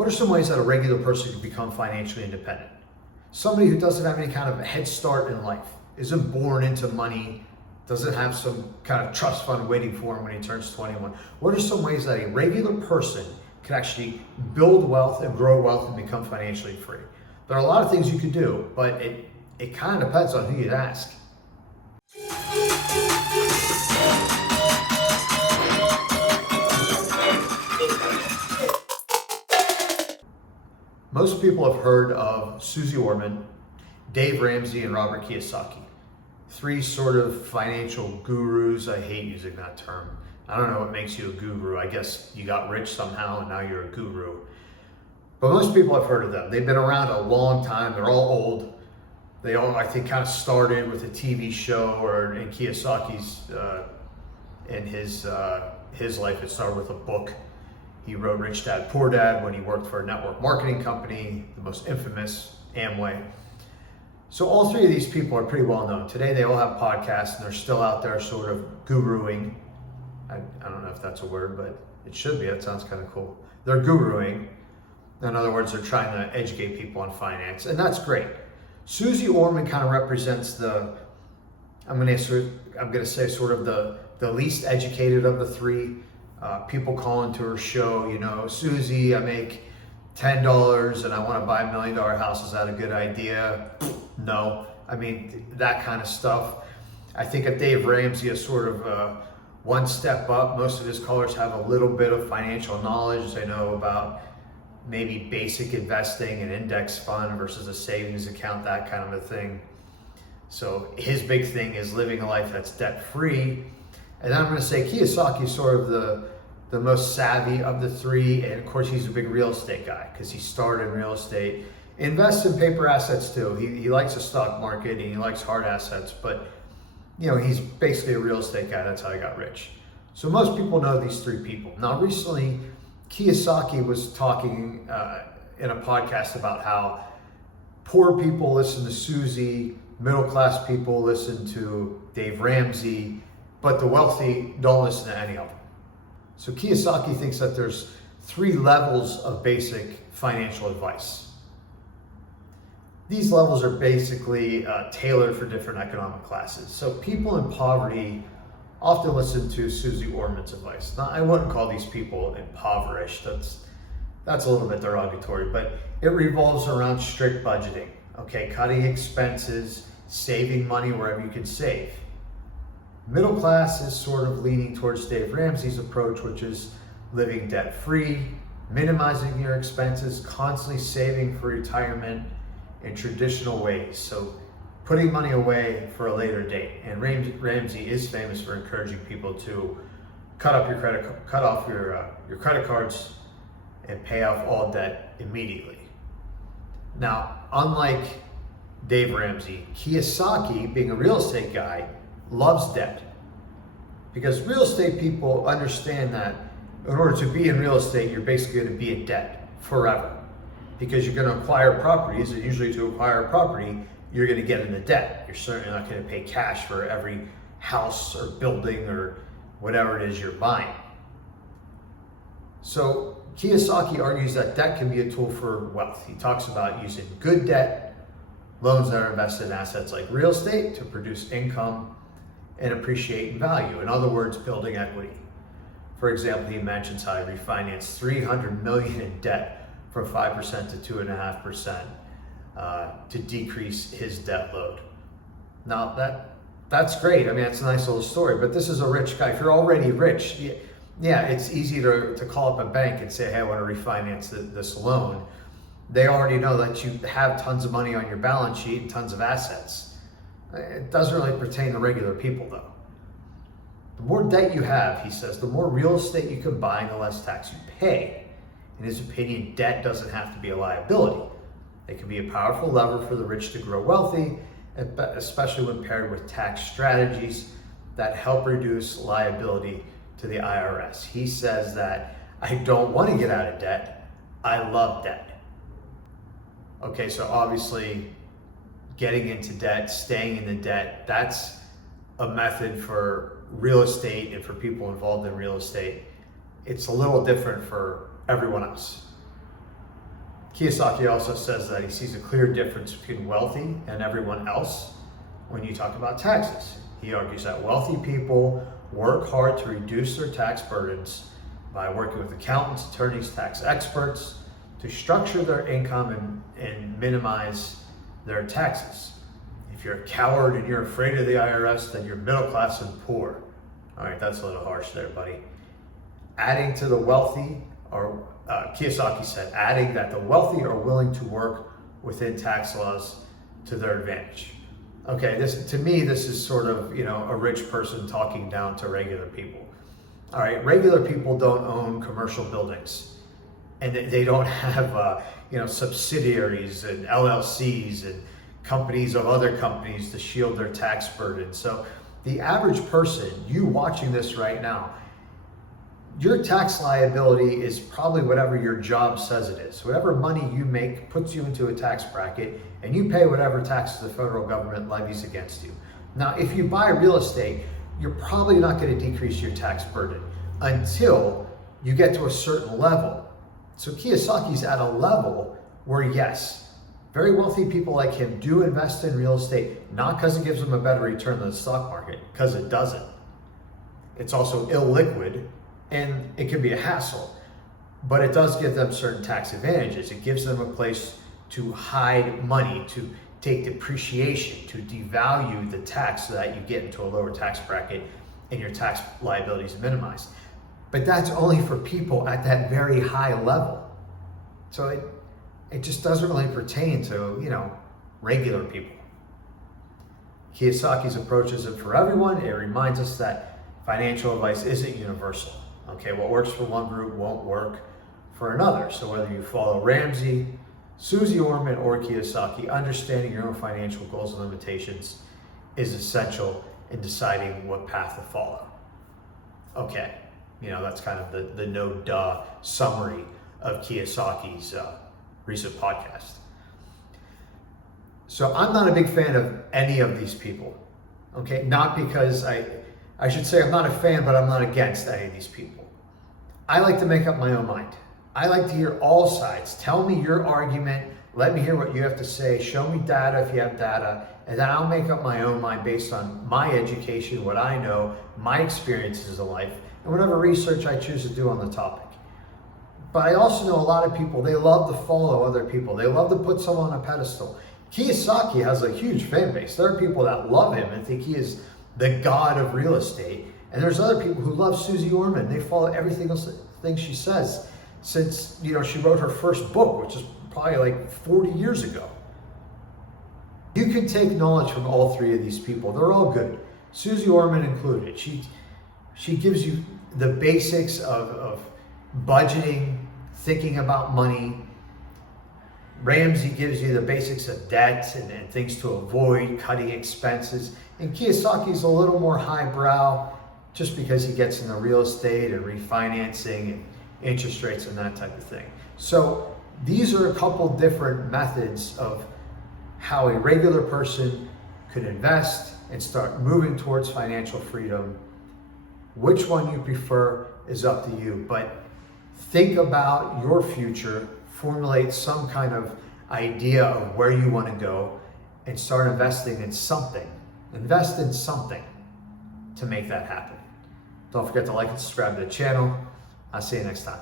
What are some ways that a regular person can become financially independent? Somebody who doesn't have any kind of a head start in life, isn't born into money, doesn't have some kind of trust fund waiting for him when he turns 21. What are some ways that a regular person can actually build wealth and grow wealth and become financially free? There are a lot of things you could do, but it kind of depends on who you ask. Most people have heard of Susie Orman, Dave Ramsey, and Robert Kiyosaki. Three sort of financial gurus. I hate using that term. I don't know what makes you a guru. I guess you got rich somehow and now you're a guru. But most people have heard of them. They've been around a long time. They're all old. They all, I think, kind of started with a TV show, or in Kiyosaki's, in his life, it started with a book. He wrote Rich Dad, Poor Dad when he worked for a network marketing company, the most infamous, Amway. So all three of these people are pretty well known. Today they all have podcasts and they're still out there sort of guruing. I don't know if that's a word, but it should be. That sounds kind of cool. They're guruing. In other words, they're trying to educate people on finance, and that's great. Susie Orman kind of represents I'm going to say sort of the least educated of the three. People call into her show, Susie, I make $10 and I want to buy $1 million house. Is that a good idea? No. I mean, that kind of stuff. I think of Dave Ramsey as sort of one step up. Most of his callers have a little bit of financial knowledge. They know about maybe basic investing, an index fund versus a savings account, that kind of a thing. So his big thing is living a life that's debt-free. And I'm going to say Kiyosaki is sort of the most savvy of the three. And of course, he's a big real estate guy because he started in real estate. Invests in paper assets too. He likes the stock market and he likes hard assets, but he's basically a real estate guy. That's how he got rich. So most people know these three people. Now, recently, Kiyosaki was talking in a podcast about how poor people listen to Susie, middle-class people listen to Dave Ramsey, but the wealthy don't listen to any of them. So Kiyosaki thinks that there's three levels of basic financial advice. These levels are basically tailored for different economic classes. So people in poverty often listen to Susie Orman's advice. Now, I wouldn't call these people impoverished. That's a little bit derogatory, but it revolves around strict budgeting. Okay, cutting expenses, saving money wherever you can save. Middle class is sort of leaning towards Dave Ramsey's approach, which is living debt-free, minimizing your expenses, constantly saving for retirement in traditional ways. So putting money away for a later date. And Ramsey is famous for encouraging people to cut off your credit cards and pay off all debt immediately. Now, unlike Dave Ramsey, Kiyosaki, being a real estate guy, loves debt. Because real estate people understand that in order to be in real estate, you're basically going to be in debt forever. Because you're going to acquire properties, and usually to acquire a property, you're going to get into debt. You're certainly not going to pay cash for every house or building or whatever it is you're buying. So Kiyosaki argues that debt can be a tool for wealth. He talks about using good debt, loans that are invested in assets like real estate to produce income and appreciate in value. In other words, building equity. For example, he mentions how he refinanced $300 million in debt from 5% to 2.5%. To decrease his debt load. Now that's great. I mean, that's a nice little story, but this is a rich guy. If you're already rich, yeah, it's easy to call up a bank and say, hey, I want to refinance this loan. They already know that you have tons of money on your balance sheet and tons of assets. It doesn't really pertain to regular people though. The more debt you have, he says, the more real estate you can buy and the less tax you pay. In his opinion, debt doesn't have to be a liability. It can be a powerful lever for the rich to grow wealthy, especially when paired with tax strategies that help reduce liability to the IRS. He says that I don't want to get out of debt. I love debt. Okay, so obviously getting into debt, staying in the debt, that's a method for real estate and for people involved in real estate. It's a little different for everyone else. Kiyosaki also says that he sees a clear difference between wealthy and everyone else when you talk about taxes. He argues that wealthy people work hard to reduce their tax burdens by working with accountants, attorneys, tax experts to structure their income and minimize their taxes. If you're a coward and you're afraid of the IRS, then you're middle class and poor. All right, that's a little harsh there, buddy. Adding to the wealthy, or Kiyosaki said, adding that the wealthy are willing to work within tax laws to their advantage. Okay, to me, this is sort of, a rich person talking down to regular people. All right, regular people don't own commercial buildings, and they don't have, subsidiaries and LLCs and companies of other companies to shield their tax burden. So the average person, you watching this right now, your tax liability is probably whatever your job says it is. Whatever money you make puts you into a tax bracket, and you pay whatever taxes the federal government levies against you. Now, if you buy real estate, you're probably not going to decrease your tax burden until you get to a certain level. So Kiyosaki's at a level where, yes, very wealthy people like him do invest in real estate, not because it gives them a better return than the stock market, because it doesn't. It's also illiquid, and it can be a hassle, but it does give them certain tax advantages. It gives them a place to hide money, to take depreciation, to devalue the tax so that you get into a lower tax bracket and your tax liabilities are minimized. But that's only for people at that very high level. So it just doesn't really pertain to, regular people. Kiyosaki's approach isn't for everyone. It reminds us that financial advice isn't universal. Okay, what works for one group won't work for another. So whether you follow Ramsey, Susie Orman, or Kiyosaki, understanding your own financial goals and limitations is essential in deciding what path to follow. Okay, that's kind of the no-duh summary of Kiyosaki's recent podcast. So I'm not a big fan of any of these people. Okay, not because I should say I'm not a fan, but I'm not against any of these people. I like to make up my own mind. I like to hear all sides. Tell me your argument. Let me hear what you have to say. Show me data if you have data. And then I'll make up my own mind based on my education, what I know, my experiences of life, and whatever research I choose to do on the topic. But I also know a lot of people, they love to follow other people. They love to put someone on a pedestal. Kiyosaki has a huge fan base. There are people that love him and think he is the god of real estate. And there's other people who love Susie Orman. They follow everything she says since, she wrote her first book, which is probably like 40 years ago. You can take knowledge from all three of these people. They're all good. Susie Orman included. She gives you the basics of budgeting, thinking about money. Ramsey gives you the basics of debt and things to avoid, cutting expenses. And Kiyosaki's a little more highbrow just because he gets into real estate and refinancing and interest rates and that type of thing. So these are a couple different methods of how a regular person could invest and start moving towards financial freedom. Which one you prefer is up to you, but think about your future, formulate some kind of idea of where you want to go, and start investing in something. Invest in something to make that happen. Don't forget to like and subscribe to the channel. I'll see you next time.